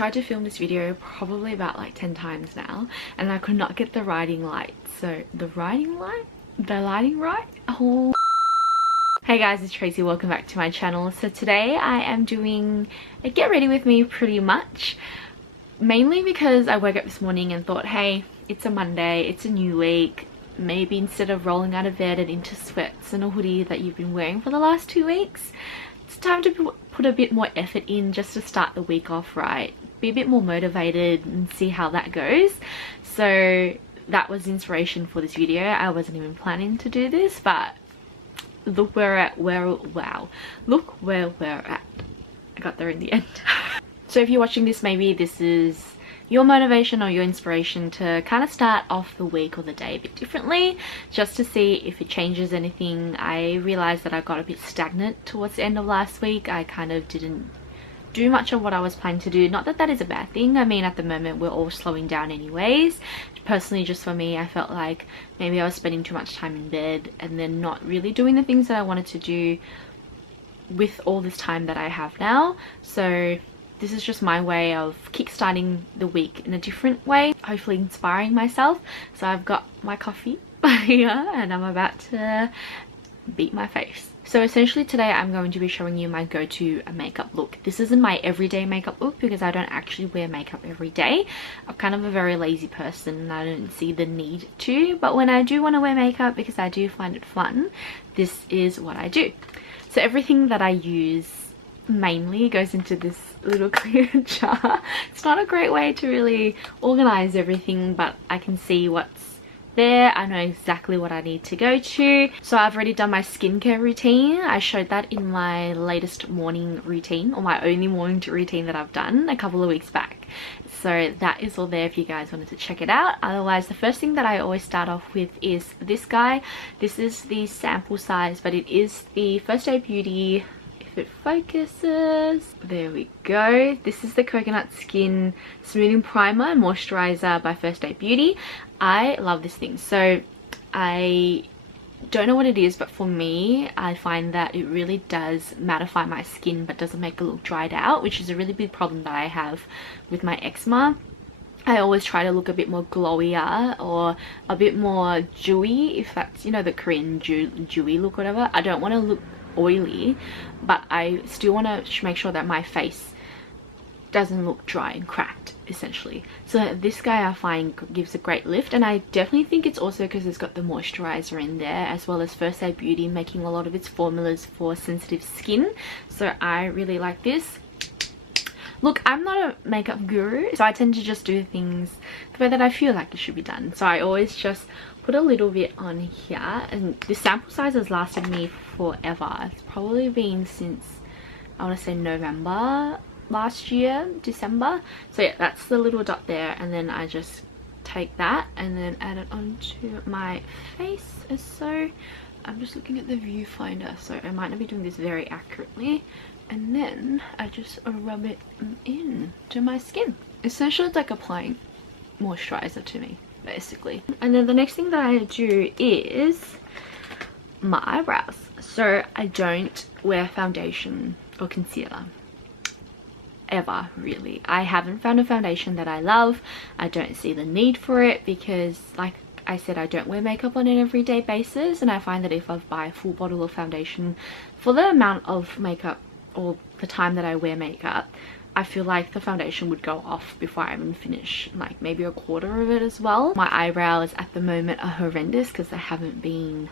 tried to film this video probably about like 10 times now, and I could not get the lighting right. So the lighting right? Oh. Hey guys, it's Tracy. Welcome back to my channel. So today I am doing a get ready with me pretty much. Mainly because I woke up this morning and thought, hey, it's a Monday, it's a new week. Maybe instead of rolling out of bed and into sweats and a hoodie that you've been wearing for the last 2 weeks, it's time to put a bit more effort in just to start the week off right. Be a bit more motivated and see how that goes. So that was inspiration for this video. I wasn't even planning to do this, but look where look where we're at. I got there in the end. So if you're watching this, maybe this is your motivation or your inspiration to kind of start off the week or the day a bit differently, just to see if it changes anything. I realized that I got a bit stagnant towards the end of last week. I kind of didn't do much of what I was planning to do. Not that that is a bad thing. I mean, at the moment we're all slowing down anyways. Personally, just for me, I felt like maybe I was spending too much time in bed and then not really doing the things that I wanted to do with all this time that I have now. So this is just my way of kickstarting the week in a different way, hopefully inspiring myself. So I've got my coffee here and I'm about to beat my face. So essentially today I'm going to be showing you my go-to makeup look. This isn't my everyday makeup look because I don't actually wear makeup every day. I'm kind of a very lazy person and I don't see the need to, but when I do want to wear makeup because I do find it fun, this is what I do. So everything that I use mainly goes into this little clear jar. It's not a great way to really organize everything, but I can see what's there. I know exactly what I need to go to. So I've already done my skincare routine. I showed that in my latest morning routine, or my only morning routine that I've done a couple of weeks back. So that is all there if you guys wanted to check it out. Otherwise, the first thing that I always start off with is this guy. This is the sample size, but it is the First Aid Beauty. If it focuses, there we go. This is the Coconut Skin Smoothing Primer and Moisturiser by First Aid Beauty. I love this thing. So I don't know what it is, but for me, I find that it really does mattify my skin but doesn't make it look dried out, which is a really big problem that I have with my eczema. I always try to look a bit more glowier or a bit more dewy, if that's, you know, the Korean dewy look, whatever. I don't want to look oily, but I still want to make sure that my face doesn't look dry and cracked, essentially. So this guy I find gives a great lift, and I definitely think it's also because it's got the moisturizer in there, as well as First Aid Beauty making a lot of its formulas for sensitive skin. So I really like this. Look, I'm not a makeup guru, so I tend to just do things the way that I feel like it should be done. So I always just put a little bit on here, and this sample size has lasted me forever. It's probably been since, I want to say, November last year, December. So yeah, that's the little dot there, and then I just take that and then add it onto my face as so. I'm just looking at the viewfinder, so I might not be doing this very accurately. And then I just rub it in to my skin. Essentially, it's like applying moisturizer to me, basically. And then the next thing that I do is my eyebrows. So I don't wear foundation or concealer ever, really. I haven't found a foundation that I love. I don't see the need for it because, like I said, I don't wear makeup on an everyday basis, and I find that if I buy a full bottle of foundation for the amount of makeup or the time that I wear makeup, I feel like the foundation would go off before I even finish, like maybe a quarter of it as well. My eyebrows at the moment are horrendous because they haven't been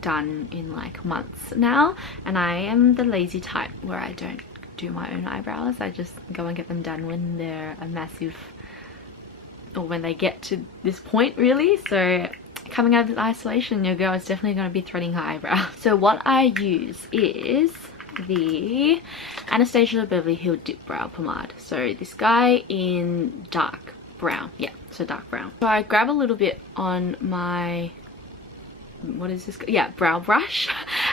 done in like months now, and I am the lazy type where I don't do my own eyebrows. I just go and get them done when they're a massive, or when they get to this point, really. So coming out of this isolation, your girl is definitely going to be threading her eyebrows. So what I use is the Anastasia Beverly Hills Dipbrow pomade. So this guy in dark brown. Yeah, so dark brown. So I grab a little bit on my, what is this? Yeah, brow brush.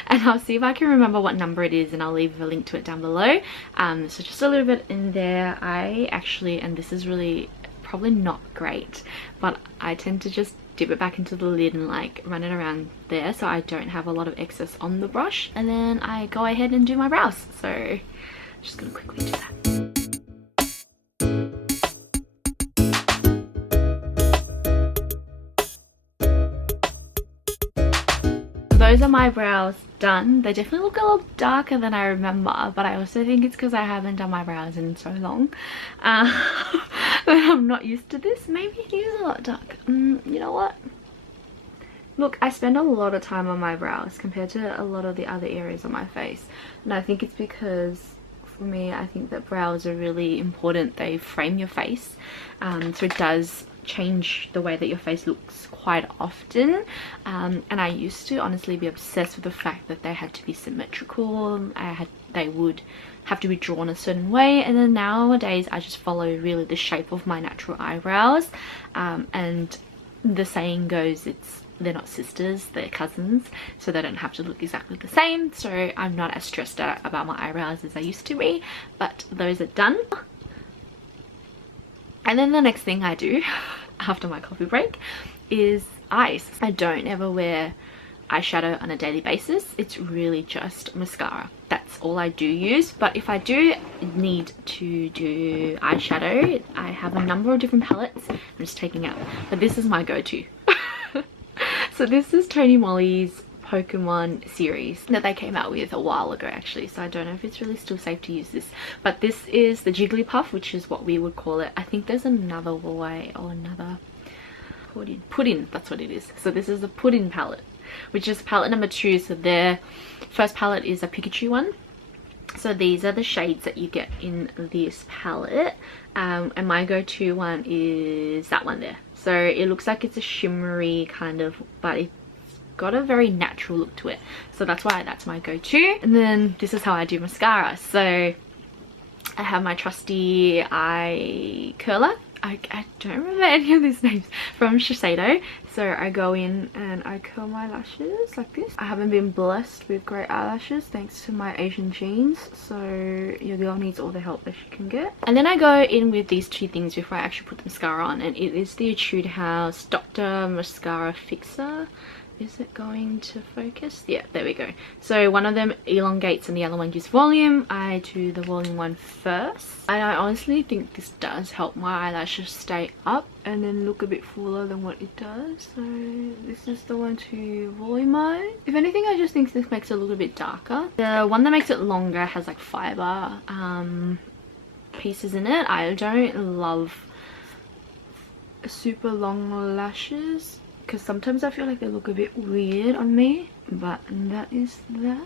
And I'll see if I can remember what number it is, and I'll leave a link to it down below. So just a little bit in there. I actually, and this is really probably not great, but I tend to just dip it back into the lid and like run it around there so I don't have a lot of excess on the brush, and then I go ahead and do my brows. So just gonna quickly do that. those are my brows done. They definitely look a lot darker than I remember, but I also think it's because I haven't done my brows in so long. I'm not used to this. Maybe it is a lot darker. You know what? Look, I spend a lot of time on my brows compared to a lot of the other areas on my face. And I think it's because, for me, I think that brows are really important. They frame your face. So it does change the way that your face looks quite often. And I used to honestly be obsessed with the fact that they had to be symmetrical. They would have to be drawn a certain way, and then nowadays I just follow really the shape of my natural eyebrows. And the saying goes, they're not sisters, they're cousins, so they don't have to look exactly the same. So I'm not as stressed out about my eyebrows as I used to be, but those are done. And then the next thing I do after my coffee break is eyes. I don't ever wear eyeshadow on a daily basis. It's really just mascara. That's all I do use. But if I do need to do eyeshadow, I have a number of different palettes. I'm just taking out, but this is my go-to. So this is Tony Moly's Pokemon series that they came out with a while ago actually, so I don't know if it's really still safe to use this, but this is the Jigglypuff, which is what we would call it. I think there's another way, or another pudding, that's what it is. So this is the pudding palette, which is palette number 2. So their first palette is a Pikachu one. So these are the shades that you get in this palette, and my go-to one is that one there. So it looks like it's a shimmery kind of, but it's got a very natural look to it. So that's why that's my go-to. And then this is how I do mascara. So I have my trusty eye curler. I don't remember any of these names, from Shiseido. So I go in and I curl my lashes like this. I haven't been blessed with great eyelashes thanks to my Asian genes, so your girl needs all the help that she can get. And then I go in with these two things before I actually put the mascara on, and it is the Etude House Dr. Mascara Fixer. Is it going to focus? Yeah, there we go. So one of them elongates and the other one gives volume. I do the volume one first. And I honestly think this does help my eyelashes stay up and then look a bit fuller than what it does. So this is the one to volumize. If anything, I just think this makes it a little bit darker. The one that makes it longer has like fiber pieces in it. I don't love super long lashes, because sometimes I feel like they look a bit weird on me, but that is that.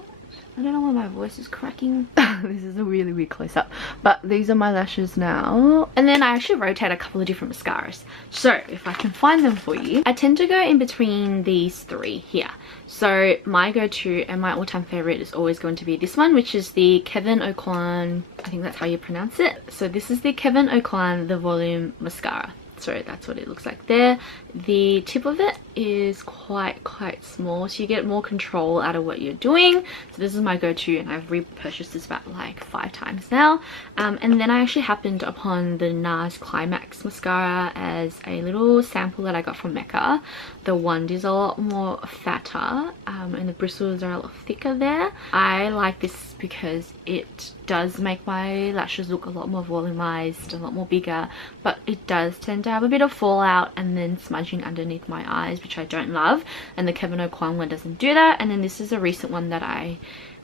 I don't know why my voice is cracking. This is a really weird close-up, but these are my lashes now. And then I actually rotate a couple of different mascaras, so if I can find them for you. I tend to go in between these three here. So my go-to and my all-time favorite is always going to be this one, which is the Kevyn Aucoin, I think that's how you pronounce it. So this is the Kevyn Aucoin the Volume Mascara. So that's what it looks like there. The tip of it is quite small, so you get more control out of what you're doing. So this is my go-to, and I've repurchased this about like 5 times now. And then I actually happened upon the NARS Climax mascara as a little sample that I got from MECCA. The wand is a lot more fatter, and the bristles are a lot thicker there. I like this because it does make my lashes look a lot more volumized, a lot more bigger, but it does tend to have a bit of fallout and then smudging underneath my eyes, which I don't love, and the Kevyn Aucoin one doesn't do that. And then this is a recent one that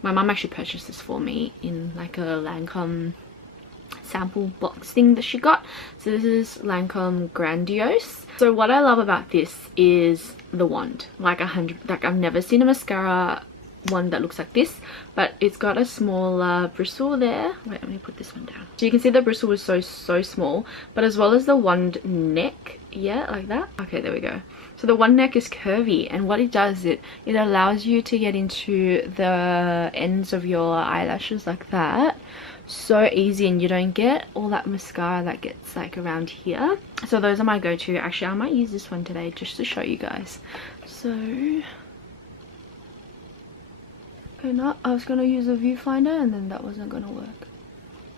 my mum actually purchased this for me in like a Lancome sample box thing that she got. So this is Lancome Grandiose. So what I love about this is the wand. Like I've never seen a mascara one that looks like this, but it's got a smaller bristle there. Wait, let me put this one down. So you can see the bristle was so small, but as well as the wand neck, yeah, like that. Okay, there we go. So the wand neck is curvy, and what it does, it allows you to get into the ends of your eyelashes like that so easy, and you don't get all that mascara that gets like around here. So those are my go-to. Actually, I might use this one today just to show you guys. So no, I was gonna use a viewfinder and then that wasn't gonna work.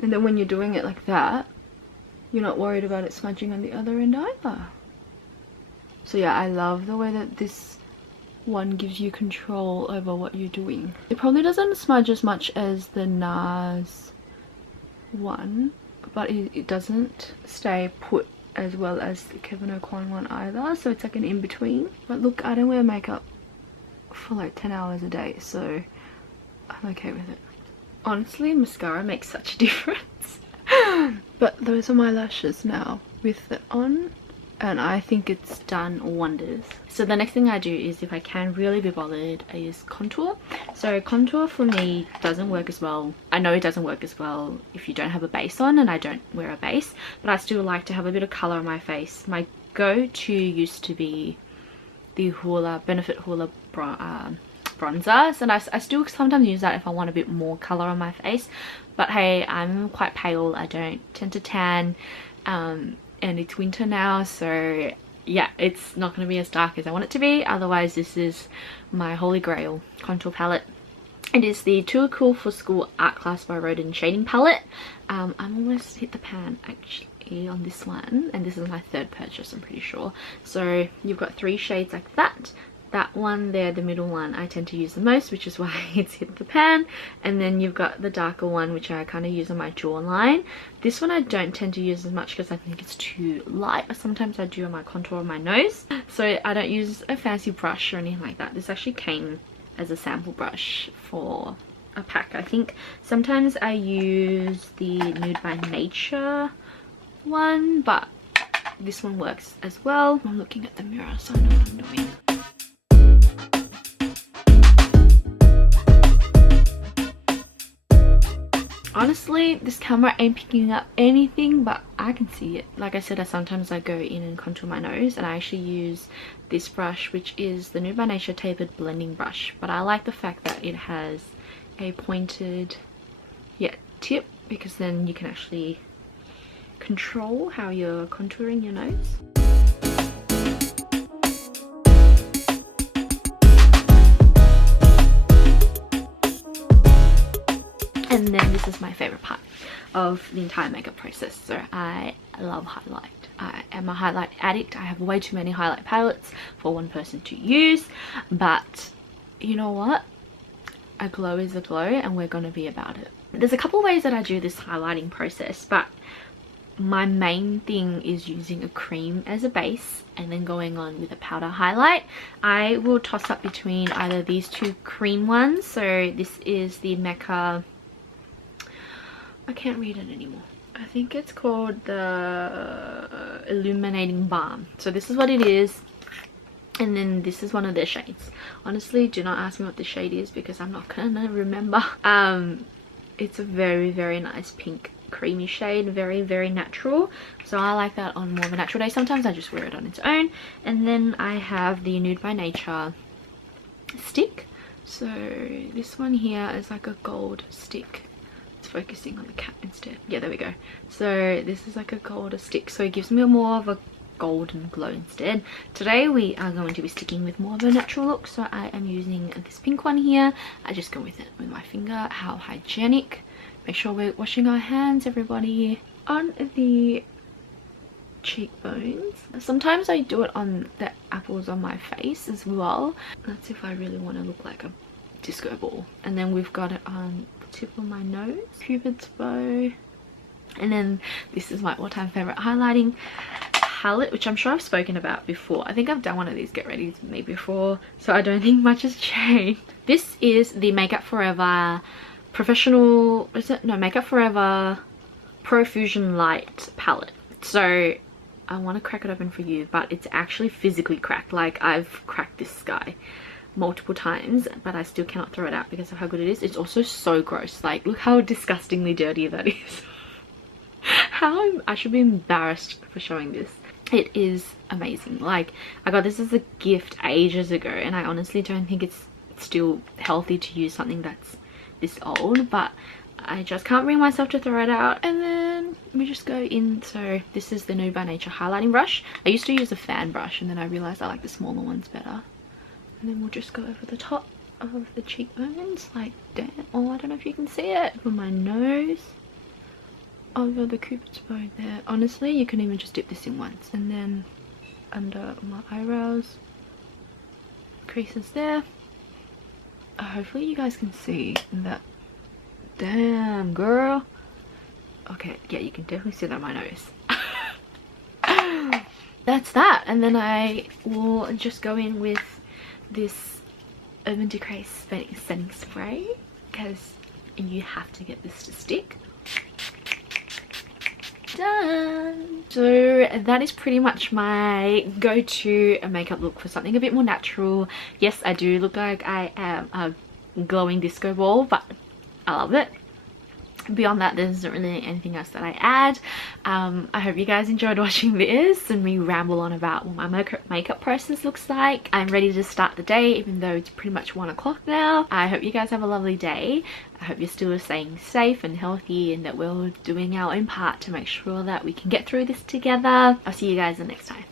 And then when you're doing it like that, you're not worried about it smudging on the other end either. So yeah, I love the way that this one gives you control over what you're doing. It probably doesn't smudge as much as the NARS one, but it doesn't stay put as well as the Kevyn Aucoin one either, so it's like an in-between. But look, I don't wear makeup for like 10 hours a day, so I'm okay with it. Honestly, mascara makes such a difference. But those are my lashes now with it on, and I think it's done wonders. So the next thing I do is, if I can really be bothered, I use contour. So contour for me doesn't work as well. I know it doesn't work as well if you don't have a base on, and I don't wear a base, but I still like to have a bit of color on my face. My go-to used to be the Benefit Hoola bronzer, and I still sometimes use that if I want a bit more color on my face. But hey, I'm quite pale, I don't tend to tan, and it's winter now, so yeah, it's not going to be as dark as I want it to be. Otherwise, this is my holy grail contour palette. It is the Too Cool for School Art Class by Rodin shading palette. I'm almost hit the pan actually on this one, and this is my third purchase, I'm pretty sure. So you've got 3 shades like that. That one there, the middle one, I tend to use the most, which is why it's hit the pan. And then you've got the darker one, which I kind of use on my jawline. This one I don't tend to use as much because I think it's too light, but sometimes I do on my contour of my nose. So I don't use a fancy brush or anything like that. This actually came as a sample brush for a pack, I think. Sometimes I use the Nude by Nature one, but this one works as well. I'm looking at the mirror so I know what I'm doing. Honestly, this camera ain't picking up anything, but I can see it. Like I said, sometimes I go in and contour my nose, and I actually use this brush, which is the Nude by Nature tapered blending brush. But I like the fact that it has a pointed tip, because then you can actually control how you're contouring your nose. And then this is my favorite part of the entire makeup process. So I love highlight. I am a highlight addict. I have way too many highlight palettes for one person to use, but you know what? A glow is a glow, and we're going to be about it. There's a couple ways that I do this highlighting process, but my main thing is using a cream as a base and then going on with a powder highlight. I will toss up between either these 2 cream ones. So this is the MECCA, I can't read it anymore. I think it's called the Illuminating Balm. So this is what it is. And then this is one of their shades. Honestly, do not ask me what the shade is because I'm not gonna remember. It's a very, very nice pink creamy shade, very, very natural. So I like that on more of a natural day. Sometimes I just wear it on its own. And then I have the Nude by Nature stick. So this one here is like a gold stick. Focusing on the cat instead. Yeah, there we go. So this is like a golder stick, so it gives me more of a golden glow instead. Today we are going to be sticking with more of a natural look, so I am using this pink one here. I just go with it with my finger. How hygienic. Make sure we're washing our hands, everybody. On the cheekbones, sometimes I do it on the apples on my face as well. That's if I really want to look like a disco ball. And then we've got it on tip of my nose, Cupid's bow. And then this is my all-time favorite highlighting palette, which I'm sure I've spoken about before. I think I've done one of these get ready with me before, so I don't think much has changed. This is the Makeup Forever Professional, is it? No, Makeup Forever Pro Fusion Light palette. So I want to crack it open for you, but it's actually physically cracked. Like, I've cracked this guy multiple times, but I still cannot throw it out because of how good it is. It's also so gross. Like, look how disgustingly dirty that is. I should be embarrassed for showing this. It is amazing. Like, I got this as a gift ages ago, and I honestly don't think it's still healthy to use something that's this old, but I just can't bring myself to throw it out. And then we just go in. So this is the Nude by Nature highlighting brush. I used to use a fan brush, and then I realized I like the smaller ones better. And then we'll just go over the top of the cheekbones like that. Oh, I don't know if you can see it. For my nose, over the Cupid's bow there. Honestly, you can even just dip this in once. And then under my eyebrows, creases there. Hopefully you guys can see that. Damn, girl. Okay, yeah, you can definitely see that on my nose. That's that. And then I will just go in with this Urban Decay setting spray because you have to get this to stick. Done. So that is pretty much my go-to makeup look for something a bit more natural. Yes, I do look like I am a glowing disco ball, but I love it. Beyond that, there isn't really anything else that I add. I hope you guys enjoyed watching this and me ramble on about what my makeup process looks like. I'm ready to start the day, even though it's pretty much 1 o'clock now. I hope you guys have a lovely day. I hope you're still staying safe and healthy, and that we're doing our own part to make sure that we can get through this together. I'll see you guys the next time.